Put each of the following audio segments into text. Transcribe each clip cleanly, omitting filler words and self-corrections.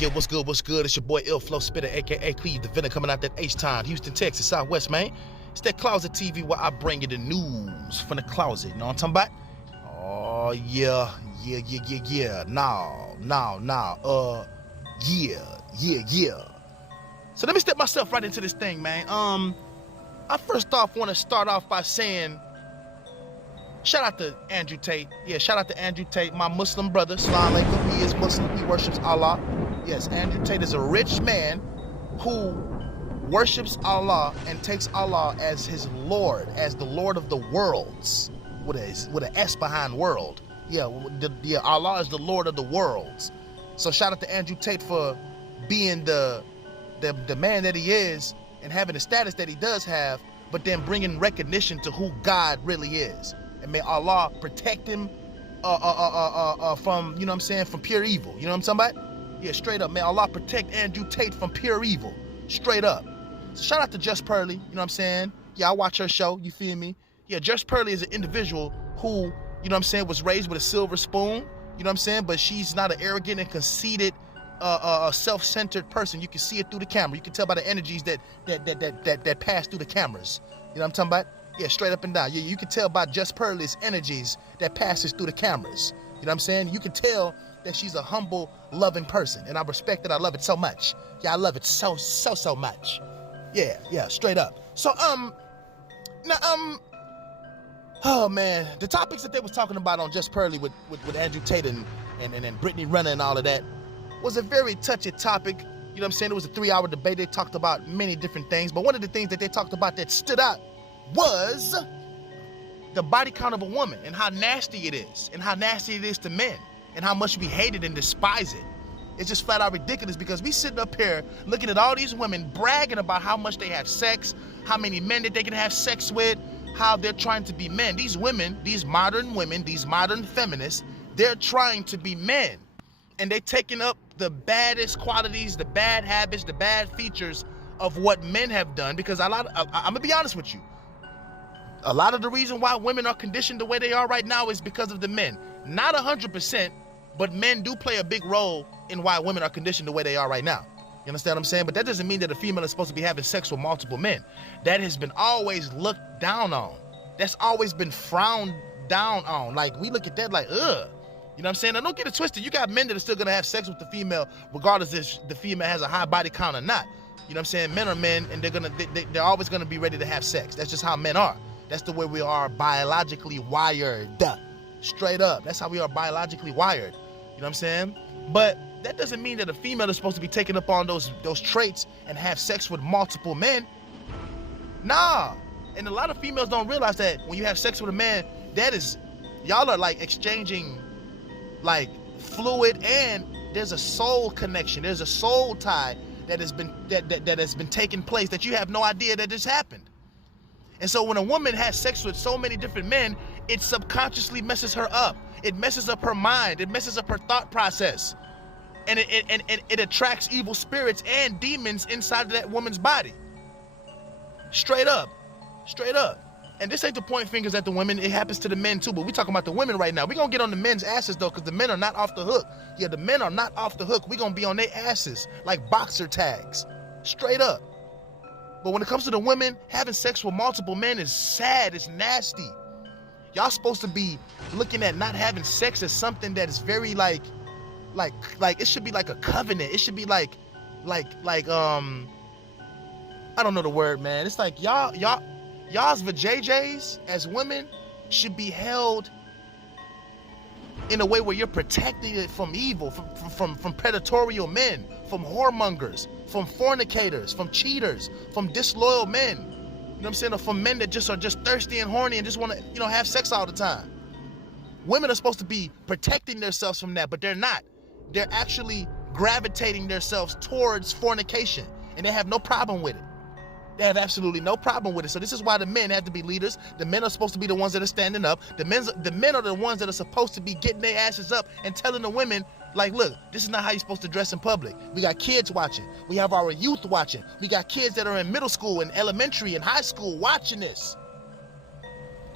Yeah, what's good, what's good? It's your boy Ill Flow Spitter, aka Cleve the Venom, coming out that H-Town, Houston, Texas, Southwest, man. It's that Closet TV where I bring you the news from the closet. You know what I'm talking about? Oh, yeah. Yeah. So let me step myself right into this thing, man. I first off want to start off by saying, shout out to Andrew Tate. Yeah, shout out to Andrew Tate, my Muslim brother. Salam alaikum. He is Muslim. He worships Allah. Yes, Andrew Tate is a rich man who worships Allah and takes Allah as his Lord, as the Lord of the worlds, with an S behind world. Yeah, Allah is the Lord of the worlds. So shout out to Andrew Tate for being the man that he is and having the status that he does have, but then bringing recognition to who God really is. And may Allah protect him from, you know what I'm saying, from pure evil. You know what I'm talking about? Yeah, straight up. May Allah protect Andrew Tate from pure evil. Straight up. So shout out to Just Pearly, you know what I'm saying? Yeah, I watch her show, you feel me? Yeah, Just Pearly is an individual who, you know what I'm saying, was raised with a silver spoon, you know what I'm saying? But she's not an arrogant and conceited, self-centered person. You can see it through the camera. You can tell by the energies that pass through the cameras. You know what I'm talking about? Yeah, straight up and down. Yeah, you can tell by Just Pearly's energies that passes through the cameras. You know what I'm saying? You can tell that she's a humble, loving person. And I respect it. I love it so much. Yeah, I love it so much. Yeah, straight up. So, oh man, the topics that they was talking about on Just Pearly with Andrew Tate and Brittany Renner and all of that was a very touchy topic. You know what I'm saying? It was a 3-hour debate. They talked about many different things, but one of the things that they talked about that stood out was the body count of a woman and how nasty it is and how nasty it is to men and how much we hate it and despise it. It's just flat out ridiculous because we sitting up here looking at all these women bragging about how much they have sex, how many men that they can have sex with, how they're trying to be men. These women, these modern women, these modern feminists, they're trying to be men. And they're taking up the baddest qualities, the bad habits, the bad features of what men have done. Because I'm going to be honest with you. A lot of the reason why women are conditioned the way they are right now is because of the men. Not 100%, but men do play a big role in why women are conditioned the way they are right now. You understand what I'm saying? But that doesn't mean that a female is supposed to be having sex with multiple men. That has been always looked down on. That's always been frowned down on. Like, we look at that like, ugh. You know what I'm saying? Now, don't get it twisted. You got men that are still going to have sex with the female regardless if the female has a high body count or not. You know what I'm saying? Men are men, and they're always going to be ready to have sex. That's just how men are. That's the way we are biologically wired. Straight up. That's how we are biologically wired. You know what I'm saying? But that doesn't mean that a female is supposed to be taking up on those traits and have sex with multiple men. Nah. And a lot of females don't realize that when you have sex with a man, that is, y'all are like exchanging like fluid, and there's a soul connection. There's a soul tie that has been taking place that you have no idea that this happened. And so when a woman has sex with so many different men, it subconsciously messes her up. It messes up her mind. It messes up her thought process. And it attracts evil spirits and demons inside of that woman's body. Straight up. And this ain't to point fingers at the women. It happens to the men too, but we talking about the women right now. We're going to get on the men's asses though, because the men are not off the hook. Yeah, the men are not off the hook. We're going to be on their asses like boxer tags. Straight up. But when it comes to the women, having sex with multiple men is sad. It's nasty. Y'all supposed to be looking at not having sex as something that is very like it should be like a covenant. It should be like I don't know the word, man. It's like y'all's vajayjays as women should be held in a way where you're protecting it from evil, from predatorial men, from whoremongers, from fornicators, from cheaters, from disloyal men. You know what I'm saying? Or from men that are just thirsty and horny and just want to, have sex all the time. Women are supposed to be protecting themselves from that, but they're not. They're actually gravitating themselves towards fornication, and they have no problem with it. They have absolutely no problem with it. So this is why the men have to be leaders. The men are supposed to be the ones that are standing up. The men are the ones that are supposed to be getting their asses up and telling the women, like, look, this is not how you're supposed to dress in public. We got kids watching. We have our youth watching. We got kids that are in middle school and elementary and high school watching this.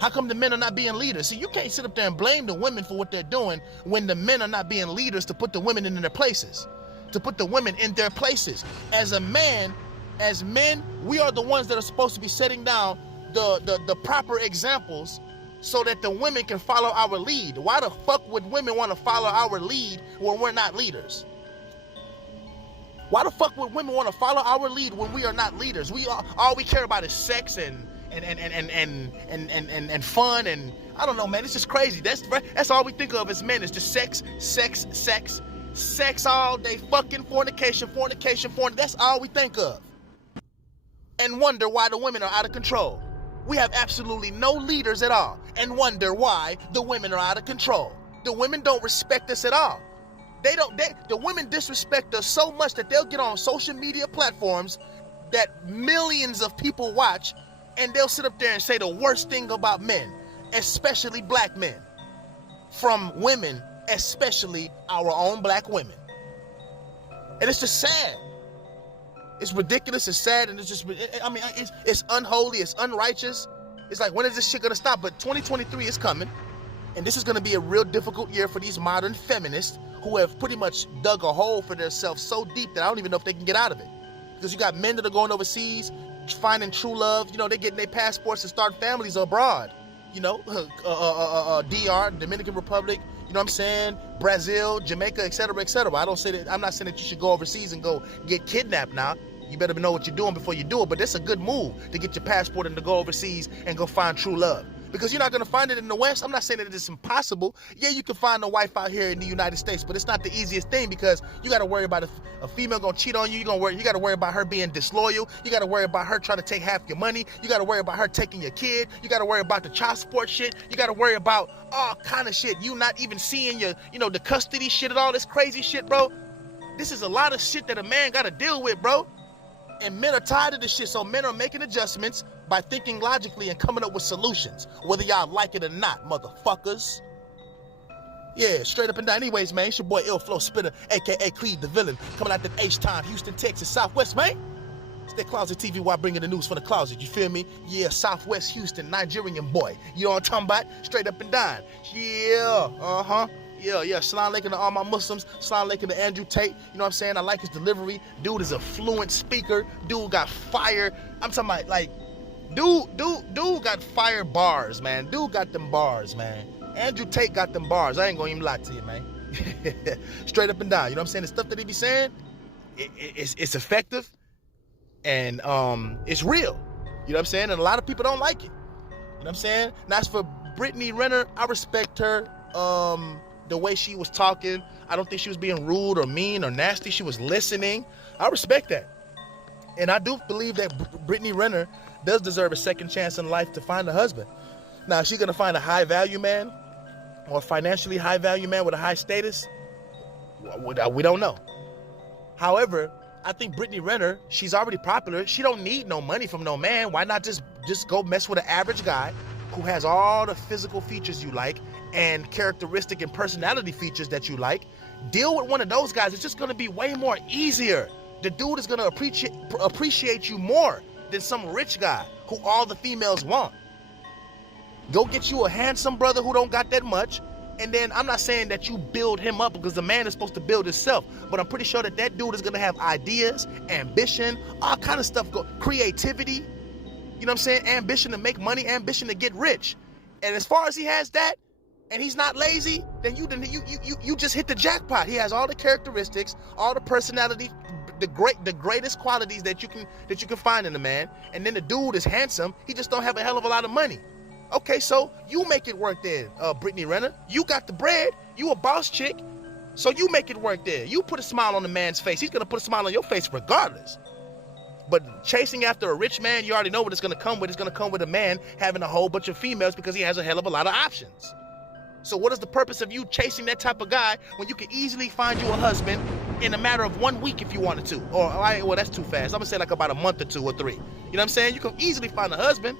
How come the men are not being leaders? See, you can't sit up there and blame the women for what they're doing when the men are not being leaders to put the women in their places. to put the women in their places. As a man, as men, we are the ones that are supposed to be setting down the proper examples so that the women can follow our lead. Why the fuck would women want to follow our lead when we're not leaders? Why the fuck would women want to follow our lead when we are not leaders? All we care about is sex and fun, and I don't know, man. It's just crazy. That's all we think of as men. Is just sex all day, fucking fornication. That's all we think of, and wonder why the women are out of control. We have absolutely no leaders at all, and wonder why the women are out of control. The women don't respect us at all. The women disrespect us so much that they'll get on social media platforms that millions of people watch, and they'll sit up there and say the worst thing about men, especially black men, from women, especially our own black women. And it's just sad. It's ridiculous, it's sad, and it's just, I mean, it's unholy, it's unrighteous. It's like, when is this shit gonna stop? But 2023 is coming, and this is gonna be a real difficult year for these modern feminists who have pretty much dug a hole for themselves so deep that I don't even know if they can get out of it. Because you got men that are going overseas, finding true love, you know, they're getting their passports to start families abroad, you know, DR, Dominican Republic, you know what I'm saying, Brazil, Jamaica, etc., etc. I'm not saying that you should go overseas and go get kidnapped now. You better know what you're doing before you do it, but that's a good move to get your passport and to go overseas and go find true love. Because you're not going to find it in the West. I'm not saying that it's impossible. Yeah, you can find a wife out here in the United States, but it's not the easiest thing, because you got to worry about a female going to cheat on you. You got to worry about her being disloyal. You got to worry about her trying to take half your money. You got to worry about her taking your kid. You got to worry about the child support shit. You got to worry about all kind of shit. You not even seeing the custody shit and all this crazy shit, bro. This is a lot of shit that a man got to deal with, bro. And men are tired of this shit, so men are making adjustments by thinking logically and coming up with solutions, whether y'all like it or not, motherfuckers. Yeah, straight up and down. Anyways, man, it's your boy Ill Flow Spitter, a.k.a. Cleve the Villain, coming out that H-Time, Houston, Texas, Southwest, man. It's that Closet TV while bringing the news from the closet, you feel me? Yeah, Southwest Houston, Nigerian boy. You know what I'm talking about? Straight up and down. Yeah, Yeah, Salam alaikum to all my Muslims. Salam alaikum to Andrew Tate. You know what I'm saying? I like his delivery. Dude is a fluent speaker. Dude got fire. I'm talking about, like, dude got fire bars, man. Dude got them bars, man. Andrew Tate got them bars. I ain't gonna even lie to you, man. Straight up and down. You know what I'm saying? The stuff that he be saying, it's effective, and it's real. You know what I'm saying? And a lot of people don't like it. You know what I'm saying? Now, as for Brittany Renner, I respect her. The way she was talking, I don't think she was being rude or mean or nasty. She was listening. I respect that. And I do believe that Brittany Renner does deserve a second chance in life to find a husband. Now, is she going to find a high value man or a financially high value man with a high status? We don't know. However, I think Brittany Renner, she's already popular. She don't need no money from no man. Why not just go mess with an average guy who has all the physical features you like and characteristic and personality features that you like? Deal with one of those guys. It's just going to be way more easier. The dude is going to appreciate you more than some rich guy who all the females want. Go get you a handsome brother who don't got that much, and then I'm not saying that you build him up, because the man is supposed to build himself, but I'm pretty sure that dude is going to have ideas, ambition, all kind of stuff, creativity, you know what I'm saying, ambition to make money, ambition to get rich. And as far as he has that, and he's not lazy, then you just hit the jackpot. He has all the characteristics, all the personality, the greatest qualities that you can find in a man. And then the dude is handsome. He just don't have a hell of a lot of money. Okay, so you make it work there, Brittany Renner. You got the bread. You a boss chick, so you make it work there. You put a smile on the man's face. He's gonna put a smile on your face regardless. But chasing after a rich man, you already know what it's gonna come with. It's gonna come with a man having a whole bunch of females because he has a hell of a lot of options. So what is the purpose of you chasing that type of guy when you can easily find you a husband in a matter of 1 week if you wanted to? Or, well, that's too fast. I'm gonna say like about a month or 2 or 3. You know what I'm saying? You can easily find a husband.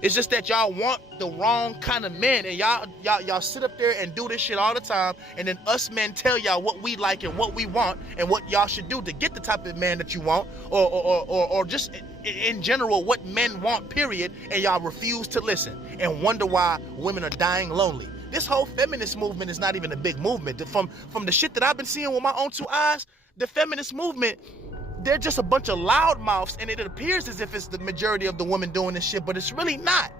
It's just that y'all want the wrong kind of men, and y'all sit up there and do this shit all the time, and then us men tell y'all what we like and what we want and what y'all should do to get the type of man that you want, or just in general what men want, period, and y'all refuse to listen and wonder why women are dying lonely. This whole feminist movement is not even a big movement. From the shit that I've been seeing with my own two eyes, the feminist movement, they're just a bunch of loudmouths, and it appears as if it's the majority of the women doing this shit, but it's really not.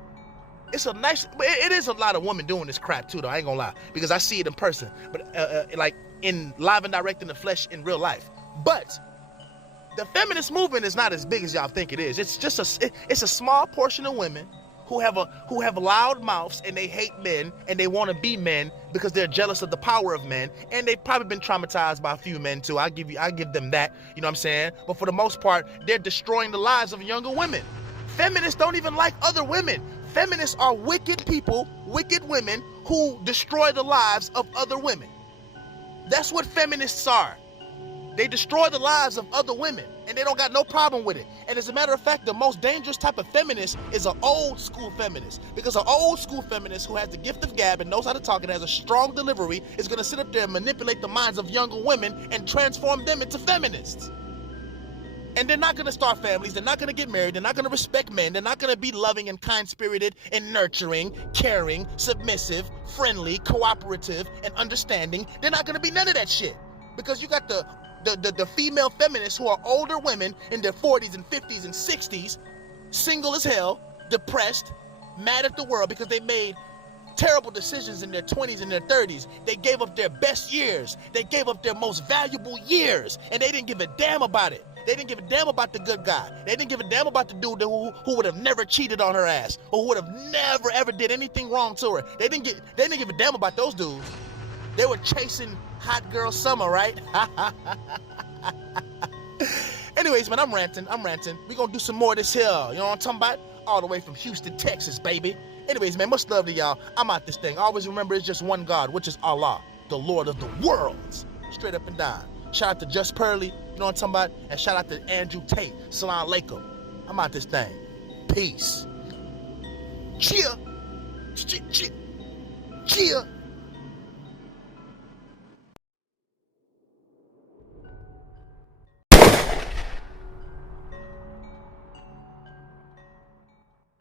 It is a lot of women doing this crap too, though. I ain't gonna lie, because I see it in person, but like in live and direct in the flesh in real life. But the feminist movement is not as big as y'all think it is. It's just it's a small portion of women who have loud mouths, and they hate men, and they want to be men because they're jealous of the power of men, and they've probably been traumatized by a few men too. I give them that, you know what I'm saying? But for the most part, they're destroying the lives of younger women. Feminists don't even like other women. Feminists are wicked people, wicked women who destroy the lives of other women. That's what feminists are. They destroy the lives of other women, and they don't got no problem with it. And as a matter of fact, the most dangerous type of feminist is an old school feminist, because an old school feminist who has the gift of gab and knows how to talk and has a strong delivery is going to sit up there and manipulate the minds of younger women and transform them into feminists. And they're not going to start families. They're not going to get married. They're not going to respect men. They're not going to be loving and kind-spirited and nurturing, caring, submissive, friendly, cooperative, and understanding. They're not going to be none of that shit, because you got the female feminists who are older women in their 40s and 50s and 60s, single as hell, depressed, mad at the world because they made terrible decisions in their 20s and their 30s. They gave up their best years. They gave up their most valuable years, and they didn't give a damn about it. They didn't give a damn about the good guy. They didn't give a damn about the dude who would have never cheated on her ass, or who would have never ever did anything wrong to her. They didn't give a damn about those dudes. They were chasing hot girl summer, right? Anyways, man, I'm ranting. We gonna do some more of this here. You know what I'm talking about? All the way from Houston, Texas, baby. Anyways, man, much love to y'all. I'm out this thing. Always remember, it's just one God, which is Allah, the Lord of the worlds. Straight up and down. Shout out to Just Pearly, you know what I'm talking about? And shout out to Andrew Tate. Salam alaikum. I'm out this thing. Peace. Cheer. Cheer.